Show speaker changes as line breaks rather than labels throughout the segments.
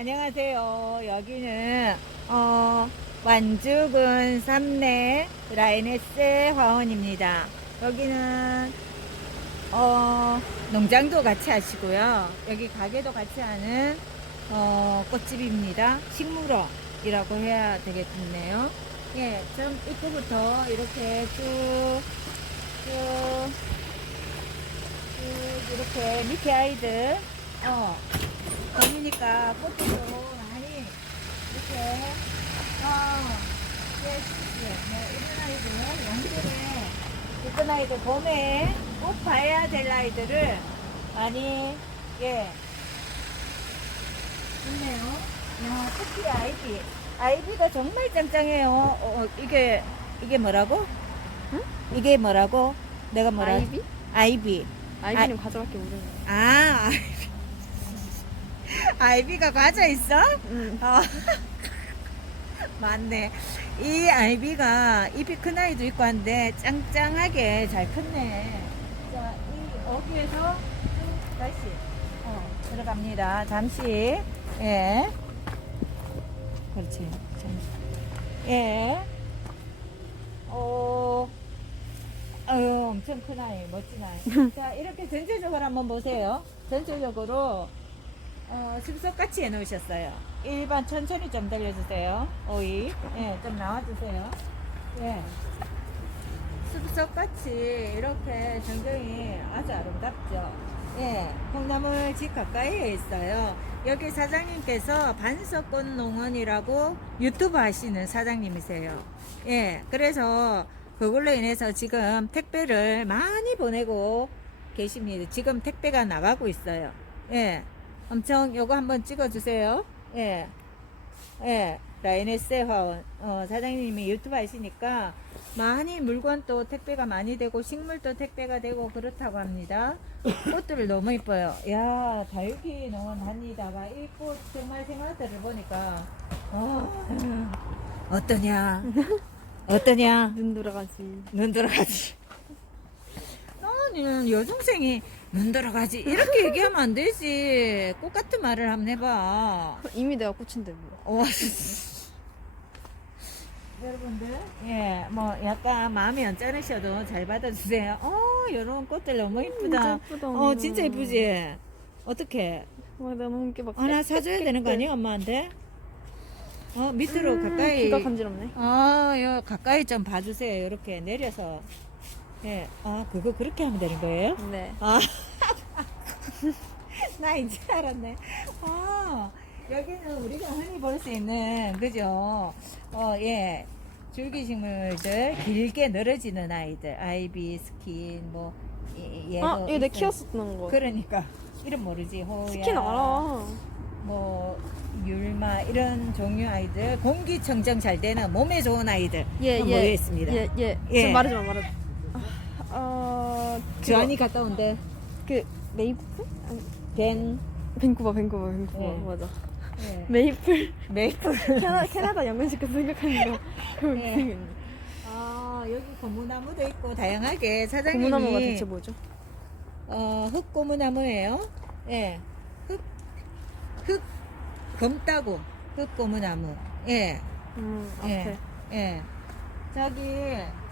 안녕하세요. 여기는 어, 완주군 삼내 라이네스 화원입니다. 여기는 어, 농장도 같이 하시고요. 여기 가게도 같이 하는 어, 꽃집입니다. 식물원이라고 해야 되겠네요. 예, 좀 입구부터 이렇게 쭉, 쭉, 쭉 이렇게 밑에 아이들 어, 봄이니까 꽃들도 많이 이렇게 어, 예, 예, 네, 이런 아이들 연결에 이쁜 아이들 봄에 꼭 봐야 될 아이들을 많이 예 있네요. 야, 특히 아이비 아이비가 정말 짱짱해요. 어, 어, 이게 이게 뭐라고?
응?
이게 뭐라고? 내가 뭐라?
아이비?
아이비.
아이비는 과자밖에 모르는
아, 아이비. 아이비가 과자 있어?
응.
어. 맞네. 이 아이비가 잎이 큰 아이도 있고 한데 짱짱하게 잘 컸네. 자, 이 어귀에서 쭉 다시 어, 들어갑니다. 잠시. 예. 그렇지. 잠시. 예. 어. 아유, 엄청 큰 아이, 멋진 아이. 자, 이렇게 전체적으로 한번 보세요. 전체적으로 어, 습석같이 해놓으셨어요. 일반 천천히 좀 돌려주세요. 오이. 예, 좀 나와주세요. 예. 습석같이 이렇게 전경이 아주 아름답죠. 예, 콩나물 집 가까이에 있어요. 여기 사장님께서 반석꽃 농원이라고 유튜브 하시는 사장님이세요. 예, 그래서 그걸로 인해서 지금 택배를 많이 보내고 계십니다. 지금 택배가 나가고 있어요. 예, 엄청 요거 한번 찍어주세요. 예, 예, 라이네스 화원 어, 사장님이 유튜브 하시니까 많이 물건도 택배가 많이 되고 식물도 택배가 되고 그렇다고 합니다. 꽃들 너무 이뻐요. 야 다육이 농원 다니다가 이 꽃 정말 생활들을 보니까 어, 어떠냐? 어떠냐?
눈 돌아가지.
눈 들어가지. 너는 여중생이 눈 들어가지 이렇게 얘기하면 안 되지. 꽃 같은 말을 한번 해봐.
이미 내가 꽃인데 뭐.
어. 여러분들, 예, 뭐 약간 마음이 언짢으셔도 잘 받아주세요. 어, 이런 꽃들 너무 이쁘다.
진짜 예쁘다.
어, 진짜 이쁘지. 어떻게?
와, 너무 이렇게 막.
하나 사줘야 되는 거 아니야, 엄마한테? 어, 밑으로
음,
가까이.
귀가 간지럽네.
어, 요 가까이 좀 봐주세요. 이렇게 내려서. 예, 아, 그거 그렇게 하면 되는 거예요?
네.
아, 나 이제 알았네. 어, 여기는 우리가 흔히 볼 수 있는, 그죠? 어, 예. 줄기식물들, 길게 늘어지는 아이들, 아이비, 스킨, 뭐, 이- 얘도
아, 이거 내
있어요.
키웠었던 거.
그러니까. 이름 모르지, 호야.
스킨 알아.
뭐, 율마, 이런 종류 아이들, 공기청정 잘 되는 몸에 좋은 아이들.
예,
모여
예.
있습니다.
예, 예.
예.
좀 말하지 마, 말하지 마. 아, 어,
주한이 갔다 온대.
그, 메이플? 아니,
벤,
밴쿠버, 밴쿠버, 밴쿠버.
예.
맞아.
예.
메이플.
메이플.
캐나, 캐나다 연관시켜 생각하는 거. 그거
예.
생각했네.
아, 여기 고무나무도 있고 다양하게 사장님이
고무나무가 대체 뭐죠?
어, 흑고무나무예요. 예. 흑, 흑, 검따구. 흑고무나무. 예.
음,
예.
앞에.
예. 저기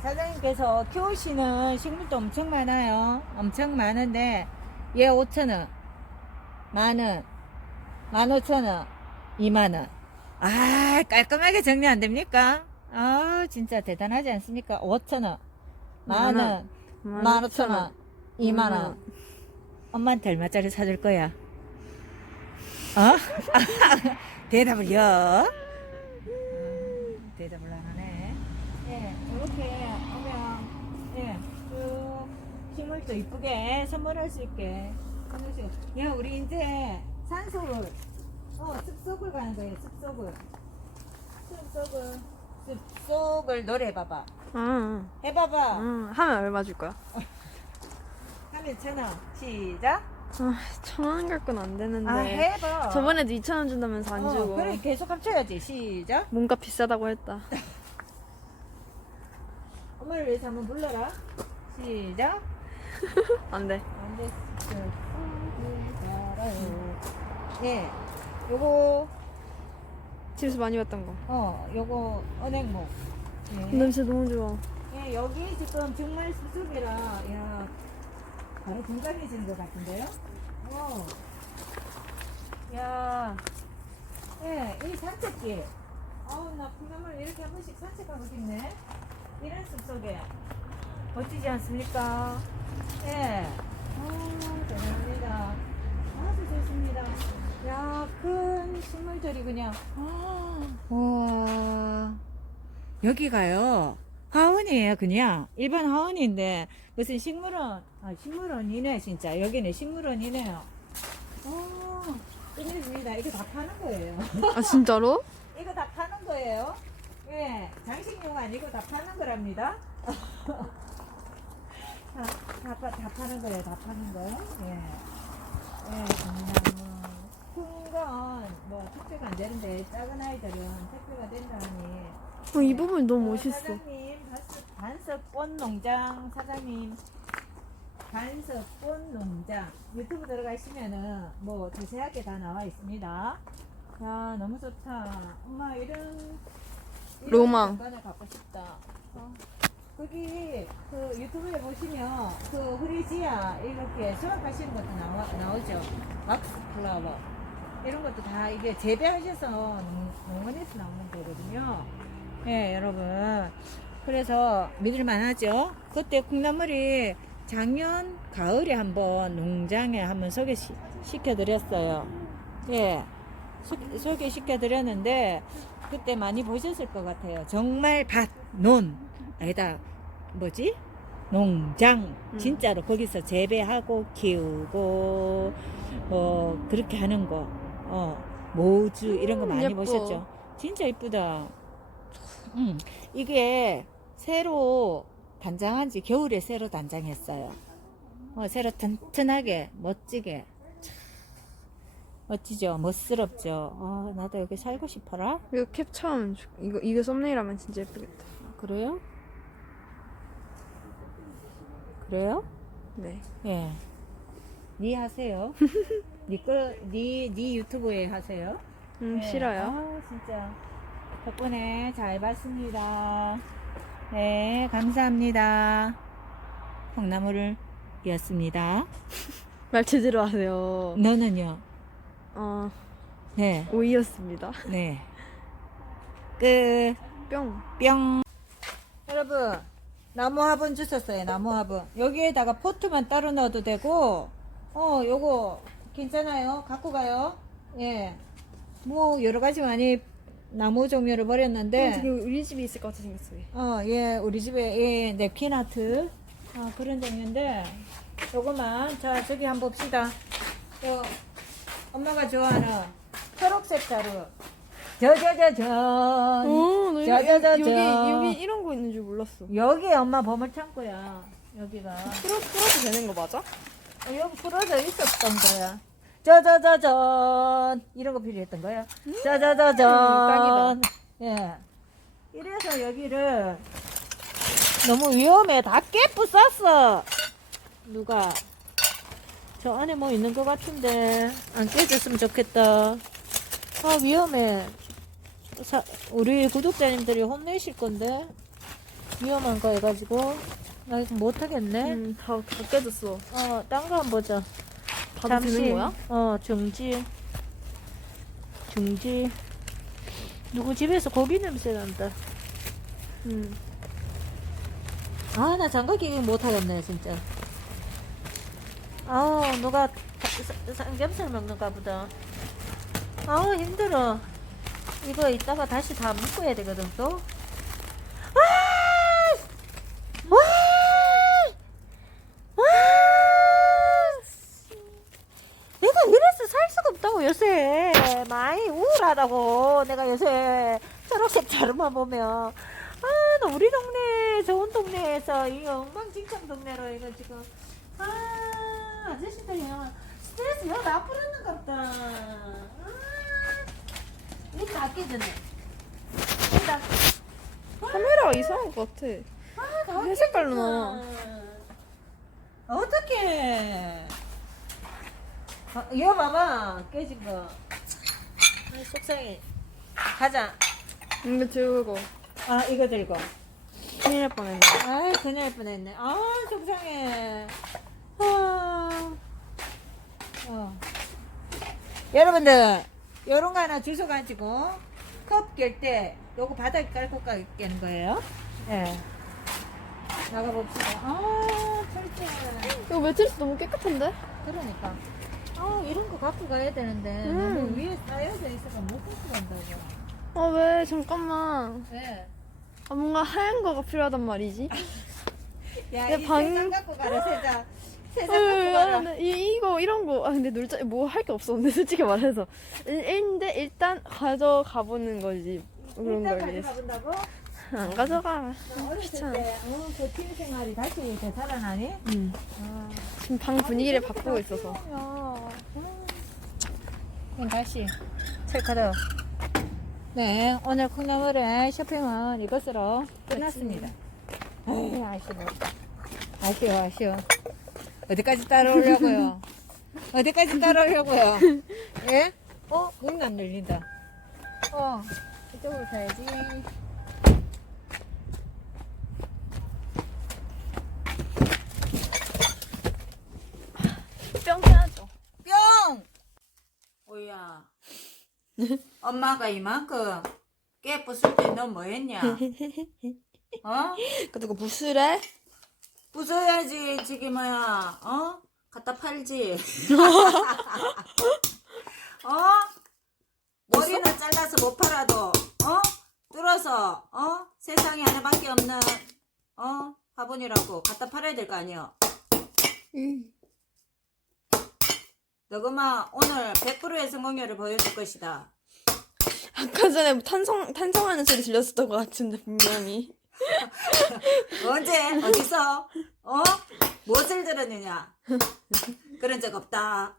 사장님께서 키우시는 식물도 엄청 많아요. 엄청 많은데 얘 5천원, 만원, 만 오천원, 2만원. 아, 깔끔하게 정리 안 됩니까? 아, 진짜 대단하지 않습니까? 5천원, 만원, 만 오천원, 2만원. 엄마한테 얼마짜리 사줄 거야? 어? 대답을 요. 음, 대답을 안 하네. 예, 이렇게 오면, 예, 쭉 식물도 이쁘게 선물할 수 있게 해주시고. 야, 우리 이제 산소를, 어, 습속을 가는 거예요, 습속을. 습속을, 습속을 노래해봐봐.
아,
해봐봐.
아, 하면 얼마 줄 거야?
하면 천 원. 시작.
아, 천 원 갖고는 안 되는데.
아, 해봐.
저번에도 2천 원 준다면서 안
어,
주고.
그래, 계속 합쳐야지. 시작.
뭔가 비싸다고 했다.
엄마를 위해서 한번 불러라. 시작.
안 돼.
예. 요거
집에서 많이 봤던 거.
어, 요거 은행목. 예.
냄새 너무 좋아.
예, 여기 지금 정말 수줍이라, 야, 바로 긴장해지는 것 같은데요? 어. 야, 예, 이 산책길. 어우, 나 콩나물 이렇게 한 번씩 산책하고 싶네. 이런 숲 속에. 멋지지 않습니까? 예. 어, 대단합니다. 아주 좋습니다. 야, 큰 식물들이 그냥. 와. 여기가요. 하원이에요, 그냥. 일반 하원인데, 무슨 식물원, 아, 식물원이네, 진짜. 여기는 식물원이네요. 오, 끝내줍니다. 이거 다 파는 거예요.
아 진짜로?
이거 다 파는 거예요. 예, 장식용 아니고 다 파는 거랍니다. 다, 다, 파- 다 파는 거예요, 다 파는 거예요. 예. 예, 그냥 큰건 뭐 택배가 안 되는데 작은 아이들은 택배가 된다니.
어, 이 부분 너무
어,
멋있어.
사장님, 반석, 반석꽃 농장 사장님. 반석꽃 농장 유튜브 들어가시면은 뭐 자세하게 다 나와 있습니다. 야 너무 좋다. 엄마 이런 이런
로망.
공간을 갖고 싶다. 어. 거기 그 유튜브에 보시면 그 후리지아 이렇게 수확하시는 것도 나와 나오죠. 막스 플라워 이런 것도 다 이게 재배하셔서 농- 농원에서 나오는 거거든요. 예, 여러분. 그래서 믿을만 하죠. 그때 콩나물이 작년 가을에 한번 농장에 한번 소개시켜 드렸어요. 예, 소- 소개시켜 드렸는데 그때 많이 보셨을 것 같아요. 정말 밭, 논, 아니다, 뭐지? 농장.
음.
진짜로 거기서 재배하고 키우고, 어, 그렇게 하는 거. 어, 모주, 이런 거
음,
많이
예뻐.
보셨죠? 진짜 이쁘다. 음, 이게 새로 단장한 지 겨울에 새로 단장했어요. 어, 새로 튼튼하게, 멋지게. 참, 멋지죠? 멋스럽죠? 아, 나도 여기 살고 싶어라?
이거 캡처하면 좋- 이거 이거 썸네일 하면 진짜 예쁘겠다.
그래요? 그래요?
네.
예. 니 하세요. 니 거, 니, 니 유튜브에 하세요.
음
네.
싫어요.
아, 진짜. 덕분에 잘 봤습니다. 네, 감사합니다. 콩나물을 이었습니다.
말 제대로 하세요.
너는요?
어
네,
오이였습니다.
네. 끝.
뿅.
뿅. 여러분, 나무 화분 주셨어요. 나무 화분. 여기에다가 포트만 따로 넣어도 되고, 어, 요거 괜찮아요. 갖고 가요. 예. 뭐 여러 가지 많이 나무 종류를 버렸는데,
되게 우리 집에 있을 것 같아 생겼어요.
어, 예, 우리 집에 예, 냅킨 아트 어, 그런 종류인데, 요거만 자 저기 한번 봅시다. 요 엄마가 좋아하는 초록색 자루. 자,
여기,
자.
여기 여기 거 있는 줄 몰랐어.
여기 엄마 보물 창고야. 여기가.
풀어 풀어도 되는 거 맞아?
어, 여기 풀어져 있었던 거야. 짜자자잔 이런 거 필요했던 거야. 짜자자잔
음.
예. 이래서 여기를 너무 위험해. 다 깨부 쌌어. 누가? 저 안에 뭐 있는 것 같은데 안 깨졌으면 좋겠다. 아 위험해. 사, 우리 구독자님들이 혼내실 건데 위험한 거 해가지고 나 이거 못 하겠네.
음, 다, 다 깨졌어.
어, 딴 거 한번 보자.
봐도 되는 거야?
어, 중지. 중지. 누구 집에서 고기 냄새 난다.
음.
아, 나 장갑 끼기 못 하겠네, 진짜. 아, 누가 사- 삼겹살 먹는가 보다. 아, 힘들어. 이거 이따가 다시 다 묶어야 되거든, 또. 와! 와! 와! 내가 이래서 살 수가 없다고 요새 많이 우울하다고. 내가 요새 초록색 자루만 보면. 아 나 우리 동네 좋은 동네에서 이 엉망진창 동네로 이거 지금. 아 아저씨들이야. 스트레스 여다 풀었는가 보다. 아 이거 다 깨졌네. 다
카메라가 이상한 것 같아.
아, 다
회색깔로
깨졌어. 어떡해. 아, 이거 봐봐. 깨진 거. 아, 속상해. 가자.
이거 들고
아, 이거 들고.
큰일 날 뻔했네.
아, 큰일 날 뻔했네. 아, 속상해. 아. 어. 여러분들, 요런 거 하나 주워 가지고, 컵 깰 때, 요거 바닥에 깔고 깨는 거예요. 예. 나가 봅시다. 아, 철제.
이거 매트리스 너무 깨끗한데?
그러니까. 아, 이런 거 갖고 가야 되는데,
음.
너무 위에 쌓여져 있어서 못 갖고 간다고.
아 왜? 잠깐만.
예.
아 뭔가 하얀 거가 필요하단 말이지.
야,
내
이
방-
세장 갖고 가라, 세장. 세장
아,
갖고 가라.
근데 이 이거 이런 거. 아 근데 놀자 뭐 할 게 없었는데 솔직히 말해서. 일- 일인데 일단 가져가 보는 거지. 그런
일단
걸 위해서.
가져가 본다고?
안 가져가. 귀찮아.
때, 어, 그팀 생활이 다시 되살아나니?
응.
아,
지금 방 분위기를 바꾸고 있어서.
그럼 다시 체크도. 네, 오늘 콩나물의 쇼핑은 이것으로 끝났습니다. 에이, 아쉬워. 아쉬워, 아쉬워. 어디까지 따라오려고요? 어디까지 따라오려고요? 예? 어? 문이 안 열린다. 어, 이쪽으로 가야지.
뿅 해야죠.
뿅! 오야. 엄마가 이만큼 깨 부술 때 너 뭐 했냐? 어?
그리고 무술에
부숴야지, 지금 뭐야, 어? 갖다 팔지. 어? 머리는 잘라서 못 팔아도, 어? 뚫어서, 어? 세상에 하나밖에 없는, 어? 화분이라고 갖다 팔아야 될 거 아니야?
응.
너그마 오늘 100%의 성공률을 보여줄 것이다.
아까 전에 탄성 탄성하는 소리 들렸었던 것 같은데 분명히.
언제? 어디서? 어? 무엇을 들었느냐? 그런 적 없다.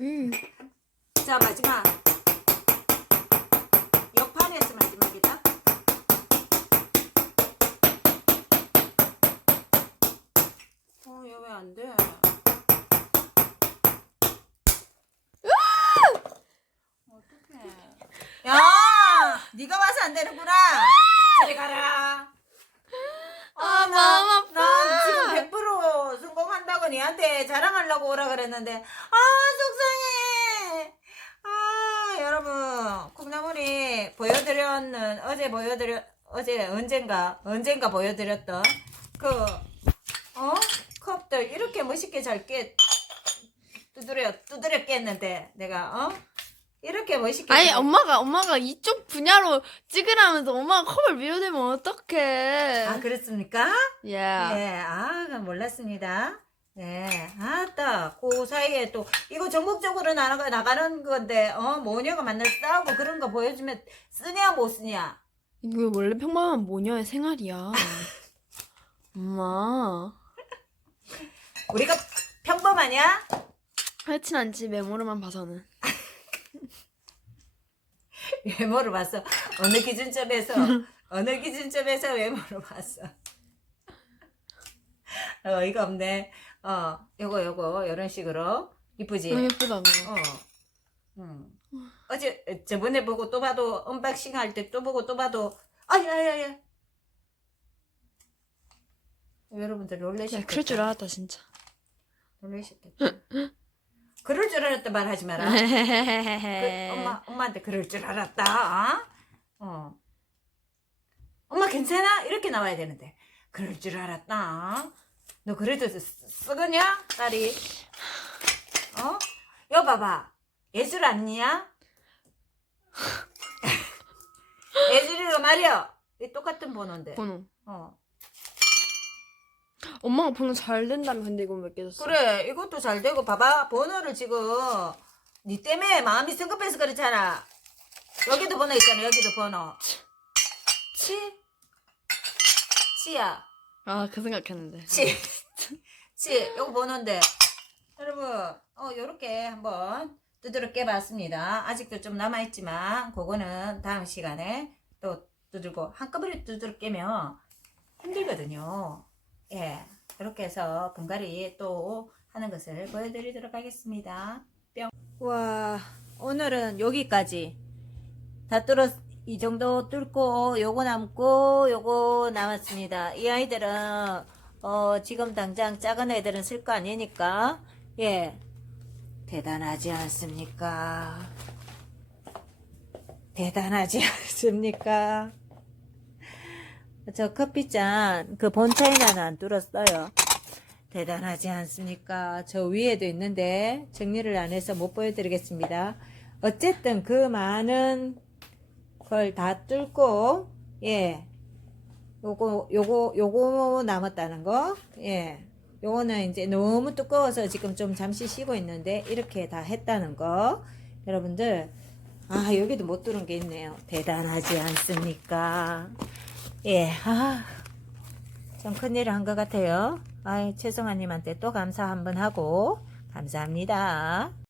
응.
자 마지막. 역판에서 마지막이다. 어 얘 왜 안 돼 어떡해 야 네가 와서 안 되는구나 저리 가라
아,
나-
마음 아파.
나 지금 100% 성공한다고 니한테 자랑하려고 오라 그랬는데 아 속상해 아 여러분 콩나물이 보여드렸는 어제 보여드렸 어제 언젠가 언젠가 보여드렸던 그 어? 컵들 이렇게 멋있게 잘 깨 두드려 두드려 깼는데 내가 어? 이렇게 멋있게
아니
잘-
엄마가 엄마가 이쪽 분야로 찍으라면서 엄마가 컵을 밀어대면 어떡해.
아 그렇습니까?
예.
네, 아, 몰랐습니다. 네, 아따, 그 사이에 또, 이거 전국적으로 나가, 나가는 건데, 어, 모녀가 만나 싸우고 그런 거 보여주면 쓰냐, 못 쓰냐?
이거 원래 평범한 모녀의 생활이야. 엄마.
우리가 평범하냐?
그렇진 않지 메모로만 봐서는.
외모를 봤어. 어느 기준점에서, 어느 기준점에서 외모를 봤어. 어, 어이가 없네. 어, 요거, 요거, 요런 식으로. 이쁘지?
너무 예쁘다 너.
어. 음. 어제 저번에 보고 또 봐도 언박싱 할 때 또 보고 또 봐도 아야야야 여러분들
야
놀라셨겠다
그럴 줄 알았다 진짜.
놀라셨겠다 그럴 줄 알았다 말하지 마라. 그, 엄마 엄마한테 그럴 줄 알았다. 어. 엄마 괜찮아? 이렇게 나와야 되는데. 그럴 줄 알았다. 너 그래도 쓰- 쓰거냐 딸이? 어? 여 봐봐. 예술 아니야? 예술이가 말이야 이 똑같은 번호인데.
번호.
어.
엄마가 번호 잘 된다면 근데 이건 몇 개졌어?
그래 이것도 잘 되고 봐봐. 번호를 지금 니 때문에 마음이 성급해서 그렇잖아. 여기도 번호 있잖아 여기도 번호. 치. 치야.
아 그 생각했는데.
치. 치, 요거 번호인데. 여러분 어 요렇게 한번 두드러 깨봤습니다. 아직도 좀 남아있지만 그거는 다음 시간에 또 두들고 한꺼번에 두드러 깨면 힘들거든요 예 이렇게 해서 분갈이 또 하는 것을 보여드리도록 하겠습니다 뿅. 와 오늘은 여기까지 다 뚫었, 이 정도 뚫고, 요거 남고, 요거 남았습니다. 이 아이들은, 어, 지금 당장 작은 애들은 쓸 거 아니니까, 예. 대단하지 않습니까? 대단하지 않습니까? 저 커피잔, 그 본차이나는 안 뚫었어요. 대단하지 않습니까? 저 위에도 있는데 정리를 안 해서 못 보여드리겠습니다. 어쨌든 그 많은 걸 다 뚫고 예 요거 요거 요거 남았다는 거 예. 요거는 이제 너무 두꺼워서 지금 좀 잠시 쉬고 있는데 이렇게 다 했다는 거 여러분들 아 여기도 못 뚫은 게 있네요 대단하지 않습니까 예, 아, 좀 큰일을 한 것 같아요. 아이, 최성아님한테 또 감사 한번 하고, 감사합니다.